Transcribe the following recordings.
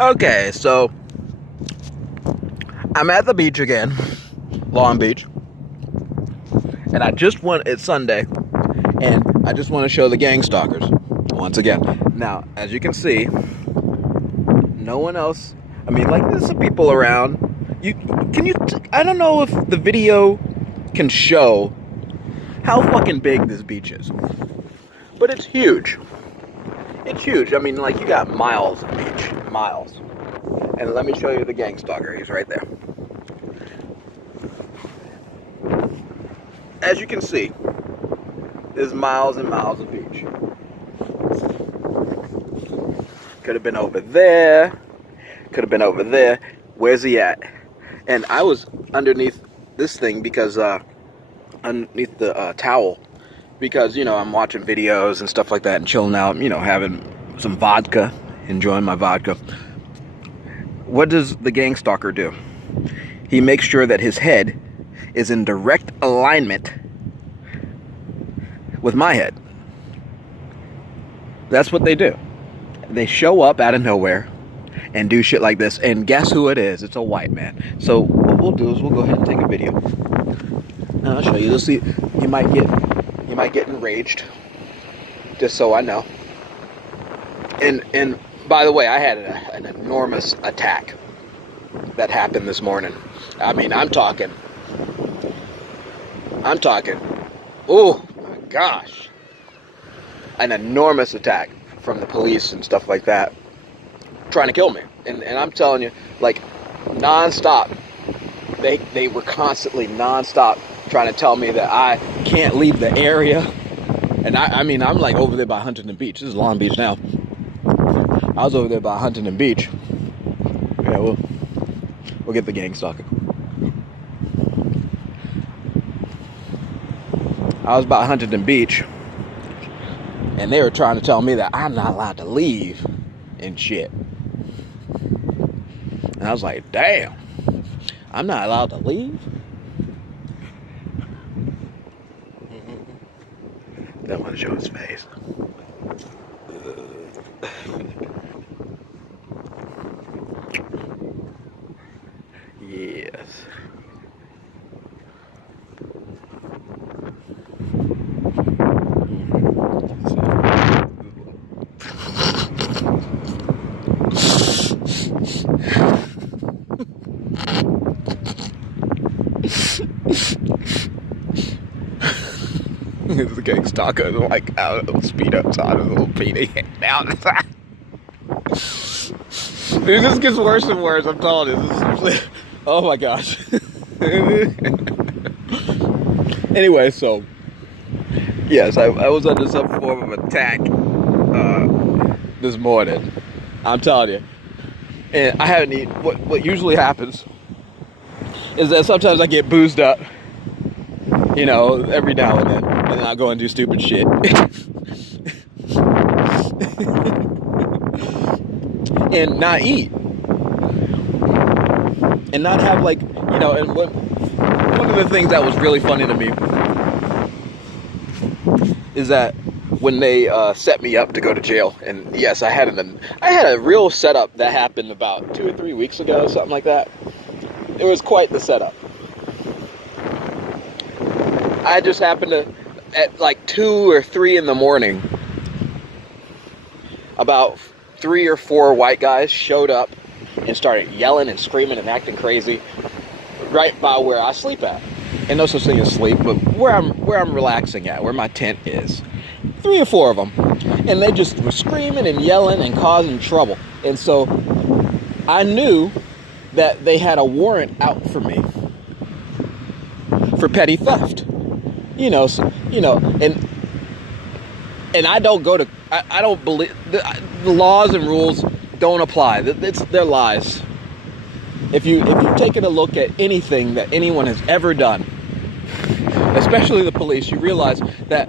Okay, so I'm at the beach again, Long Beach, and it's Sunday, and I just want to show the Gangstalkers once again. Now, as you can see, no one else, there's some people around. I don't know if the video can show how fucking big this beach is, but it's huge. It's huge. You got miles of beach. Miles. And let me show you the Gangstalker. He's right there. As you can see, there's miles and miles of beach. Could have been over there. Could have been over there. Where's he at? And I was underneath this thing because, underneath the towel. Because, I'm watching videos and stuff like that and chilling out, having some vodka, enjoying my vodka. What does the Gangstalker do? He makes sure that his head is in direct alignment with my head. That's what they do. They show up out of nowhere and do shit like this. And guess who it is? It's a white man. So what we'll do is we'll go ahead and take a video. And I'll show you. You'll see. You might get enraged, just so I know. And by the way, I had an enormous attack that happened this morning. I'm talking. Oh my gosh, an enormous attack from the police and stuff like that, trying to kill me. And I'm telling you, nonstop. They were constantly nonstop trying to tell me that I can't leave the area. And I'm over there by Huntington Beach. This is Long Beach now. I was over there by Huntington Beach. Yeah, we'll get the Gangstalker. I was by Huntington Beach, and they were trying to tell me that I'm not allowed to leave and shit. And I was like, damn, I'm not allowed to leave? Don't want to show his face. Yes. The Gangstalker out of the speedos on his little penis down. Dude, this gets worse and worse. I'm telling you. Oh my gosh. Anyway, so yes, I was under some form of attack this morning. I'm telling you, and I haven't eaten. What usually happens is that sometimes I get boozed up, every now and then. And I'll go and do stupid shit. And not eat. And not have and one of the things that was really funny to me is that when they set me up to go to jail, and yes, I had a real setup that happened about 2 or 3 weeks ago, something like that. It was quite the setup. I just happened to, at 2 or 3 in the morning, about 3 or 4 white guys showed up and started yelling and screaming and acting crazy right by where I sleep at. And no such thing as sleep, but where I'm relaxing at, where my tent is. 3 or 4 of them. And they just were screaming and yelling and causing trouble. And so I knew that they had a warrant out for me for petty theft. And I don't go to, I don't believe, the laws and rules don't apply. They're lies. If you've taken a look at anything that anyone has ever done, especially the police, you realize that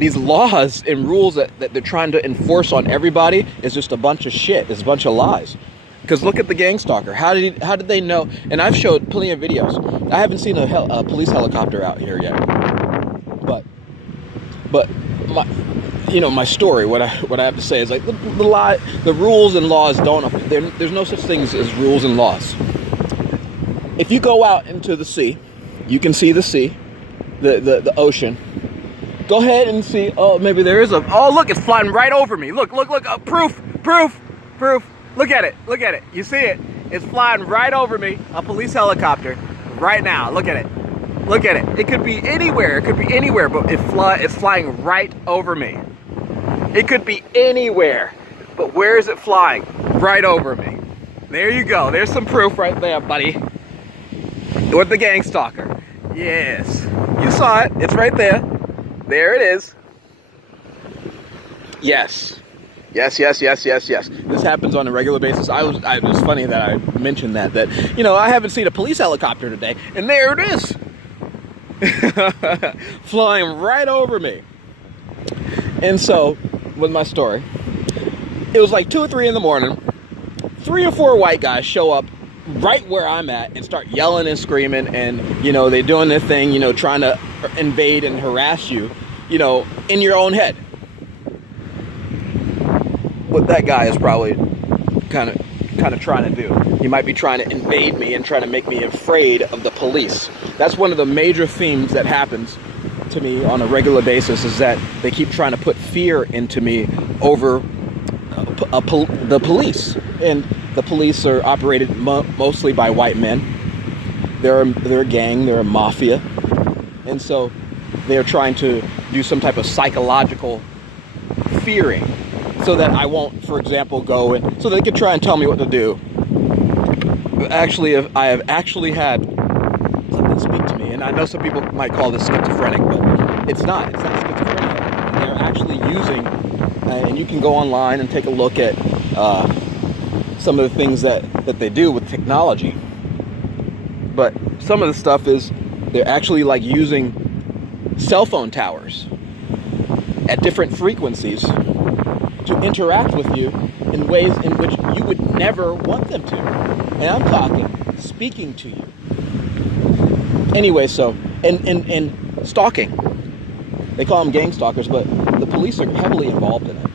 these laws and rules that they're trying to enforce on everybody is just a bunch of shit. It's a bunch of lies. Because look at the Gangstalker. How did they know? And I've showed plenty of videos. I haven't seen a police helicopter out here yet. But my story, what I have to say is like the rules and laws don't. There's no such things as rules and laws. If you go out into the sea, you can see the sea, the ocean. Go ahead and see. Oh, maybe there is a. Oh, look, it's flying right over me. Look. Proof. Look at it. You see it? It's flying right over me. A police helicopter right now. Look at it. It could be anywhere. But it's flying right over me. It could be anywhere, but where is it flying? Right over me. There you go. There's some proof right there, buddy. With the Gangstalker. Yes. You saw it. It's right there. There it is. Yes. Yes. This happens on a regular basis. It was funny that I mentioned that I haven't seen a police helicopter today, and there it is. Flying right over me. And so, with my story, it was like 2 or 3 in the morning. 3 or 4 white guys show up right where I'm at and start yelling and screaming, and they're doing their thing, trying to invade and harass you, in your own head. What that guy is probably kind of trying to do. He might be trying to invade me and trying to make me afraid of the police. That's one of the major themes that happens to me on a regular basis, is that they keep trying to put fear into me over the police. And the police are operated mostly by white men. They're a gang, they're a mafia. And so they're trying to do some type of psychological fearing so that I won't, for example, go and so they can try and tell me what to do. Actually, I have actually had something speak to me, and I know some people might call this schizophrenic, but it's not schizophrenia. They're actually using, and you can go online and take a look at some of the things that they do with technology. But some of the stuff is they're actually like using cell phone towers at different frequencies to interact with you in ways in which you would never want them to. And I'm talking speaking to you. Anyway, so, and stalking. They call them Gangstalkers, but the police are heavily involved in it.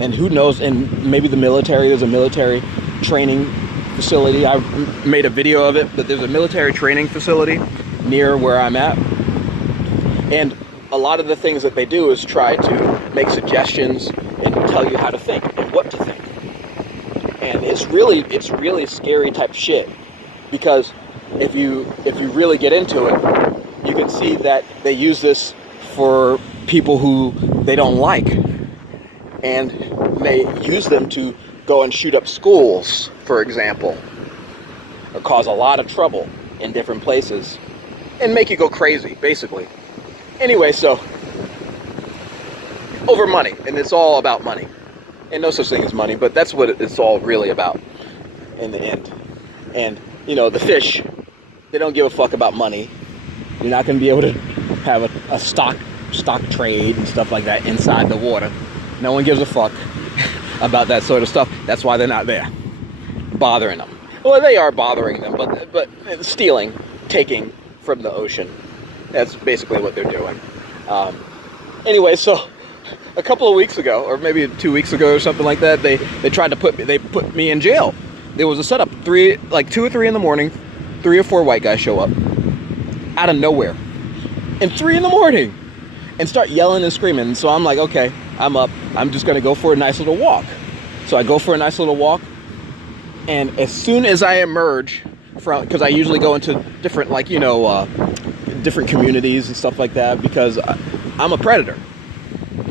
And who knows, and maybe the military, there's a military training facility. I made a video of it, but there's a military training facility near where I'm at. And a lot of the things that they do is try to make suggestions and tell you how to think and what to think. And it's really scary type shit, because if you really get into it, you can see that they use this for people who they don't like, and they use them to go and shoot up schools, for example, or cause a lot of trouble in different places and make you go crazy, basically. Anyway, so over money, and it's all about money. And no such thing as money, but that's what it's all really about in the end. And, the fish, they don't give a fuck about money. You're not going to be able to have a stock trade and stuff like that inside the water. No one gives a fuck about that sort of stuff. That's why they're not there, bothering them. Well, they are bothering them, but stealing, taking from the ocean. That's basically what they're doing. Anyway, so a couple of weeks ago, or maybe 2 weeks ago or something like that, they tried to put me in jail. There was a setup, 2 or 3 in the morning, 3 or 4 white guys show up out of nowhere, and 3 in the morning, and start yelling and screaming. So I'm like, okay, I'm up. I'm just gonna go for a nice little walk. So I go for a nice little walk, and as soon as I emerge from, because I usually go into different, different communities and stuff like that, because I'm a predator.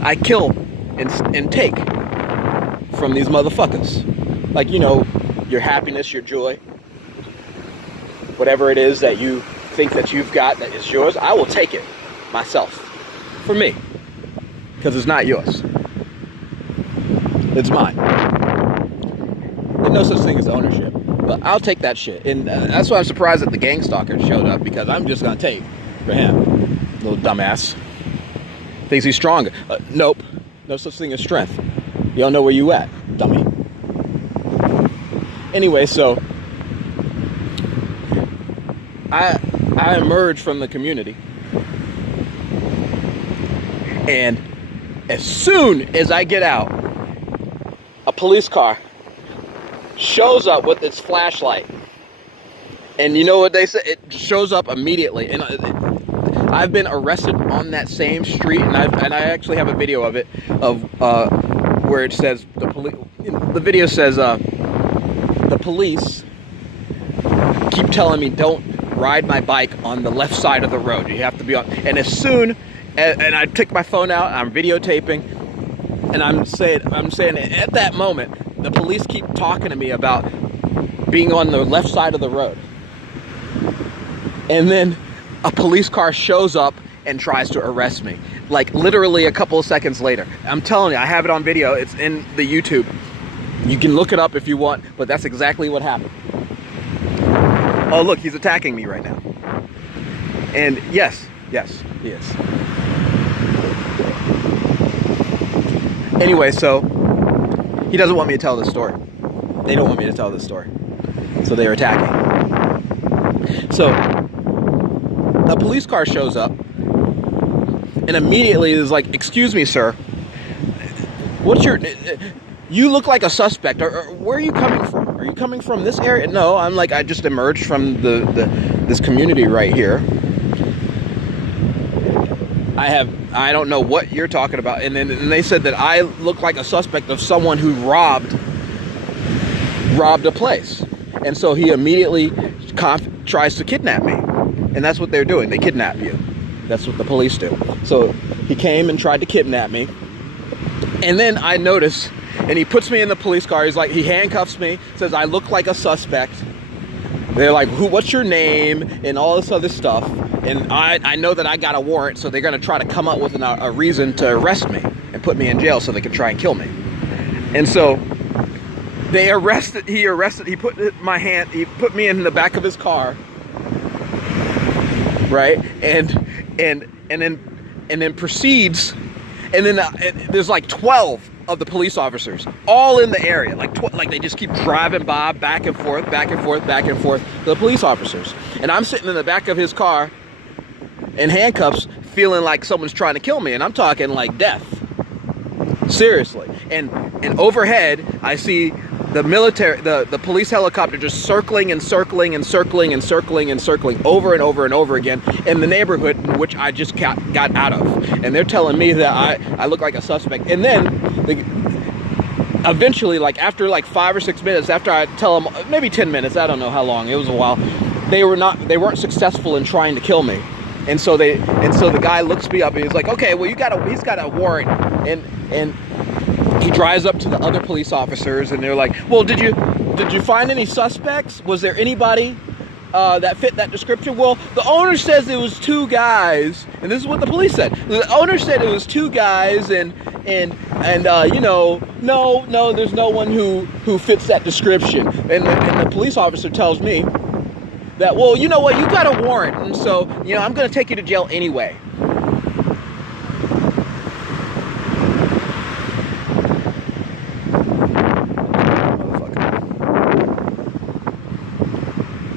I kill and take from these motherfuckers. Your happiness, your joy, whatever it is that you think that you've got that is yours, I will take it myself. For me. Because it's not yours. It's mine. There's no such thing as ownership. But I'll take that shit. And that's why I'm surprised that the Gangstalker showed up, because I'm just going to take for him. Little dumbass. Thinks he's stronger. Nope. No such thing as strength. You don't know where you at, dummy. Anyway, so I emerged from the community, and As soon as I get out, a police car shows up with its flashlight. And you know what they say? It shows up immediately. And I've been arrested on that same street, and I actually have a video of it, of where it says the police. The video says the police keep telling me don't ride my bike on the left side of the road. You have to be on. And as soon and I take my phone out, I'm videotaping, and I'm saying at that moment, the police keep talking to me about being on the left side of the road. And then a police car shows up and tries to arrest me. Like literally a couple of seconds later. I'm telling you, I have it on video. It's in the YouTube. You can look it up if you want, but that's exactly what happened. Oh, look, he's attacking me right now. And yes, he is. Anyway, so he doesn't want me to tell this story. They don't want me to tell this story. So they're attacking. So a police car shows up and immediately is like, "Excuse me, sir. What's your... You look like a suspect. Or where are you coming from? Are you coming from this area?" No, I'm like, I just emerged from this community right here. I don't know what you're talking about. And then they said that I look like a suspect of someone who robbed a place. And so he immediately tries to kidnap me. And that's what they're doing. They kidnap you. That's what the police do. So he came and tried to kidnap me. And then I notice, and he puts me in the police car. He's like, he handcuffs me, says I look like a suspect. They're like, what's your name? And all this other stuff. And I know that I got a warrant, so they're going to try to come up with a reason to arrest me and put me in jail so they can try and kill me. And so he put me in the back of his car, right? And then proceeds, and then there's like 12 of the police officers all in the area, like they just keep driving by, back and forth, the police officers. And I'm sitting in the back of his car in handcuffs, feeling like someone's trying to kill me, and I'm talking like death. Seriously. And overhead, I see the police helicopter just circling over and over again in the neighborhood in which I just got out of. And they're telling me that I look like a suspect. And then eventually, like after like 5 or 6 minutes, after I tell them, maybe 10 minutes, I don't know how long, it was a while, they weren't successful in trying to kill me. And so the guy looks me up and he's like, okay, well he's got a warrant. And he drives up to the other police officers and they're like, well, did you find any suspects? Was there anybody that fit that description? Well, the owner says it was 2 guys, and this is what the police said. The owner said it was 2 guys, and you know, no, there's no one who fits that description. And the police officer tells me that, well, you know what, you got a warrant, and so, you know, I'm going to take you to jail anyway.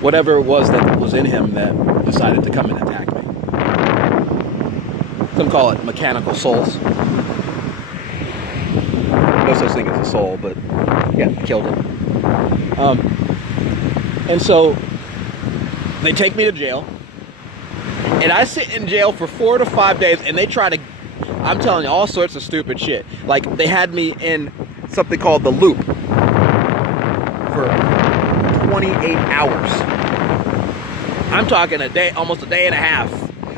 Whatever it was that was in him that decided to come and attack me. Some call it mechanical souls. No such thing as a soul, but yeah, killed him. And so they take me to jail, and I sit in jail for 4 to 5 days, and they try to, I'm telling you, all sorts of stupid shit. Like, they had me in something called the loop for 28 hours. I'm talking a day, almost a day and a half,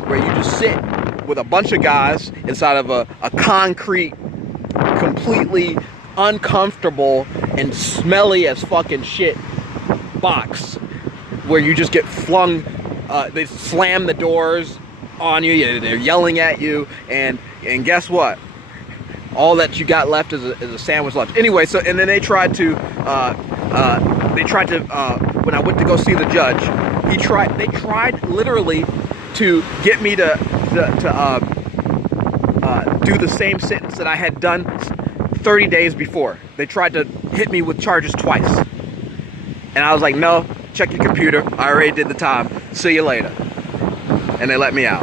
where you just sit with a bunch of guys inside of a concrete, completely uncomfortable and smelly as fucking shit box, where you just get flung, they slam the doors on you, they're yelling at you, and guess what? All that you got left is a sandwich left. Anyway, so, and then they tried to, when I went to go see the judge, they tried literally to get me to do the same sentence that I had done 30 days before. They tried to hit me with charges twice. And I was like, no, check your computer. I already did the time. See you later. And they let me out.